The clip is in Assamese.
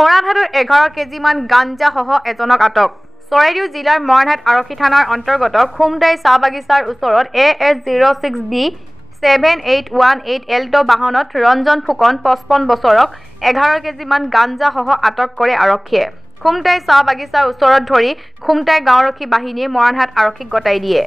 মৰাণহাটৰ 11 কেজিমান গাঞ্জাসহ এজনক আটক। চৰাইদেউ জিলাৰ মৰাণহাট আৰক্ষী থানাৰ অন্তৰ্গত খুমটাই চাহ বাগিচাৰ ওচৰত AS06B 7818 এল্টো বাহনত ৰঞ্জন ফুকন 55 বছৰক 11 কেজিমান গাঞ্জাসহ আটক কৰে আৰক্ষীয়ে। খুমটাই চাহ বাগিচাৰ ওচৰত ধৰি খুমটাই গাঁওৰক্ষী বাহিনীয়ে মৰাণহাট আৰক্ষীক গতাই দিয়ে।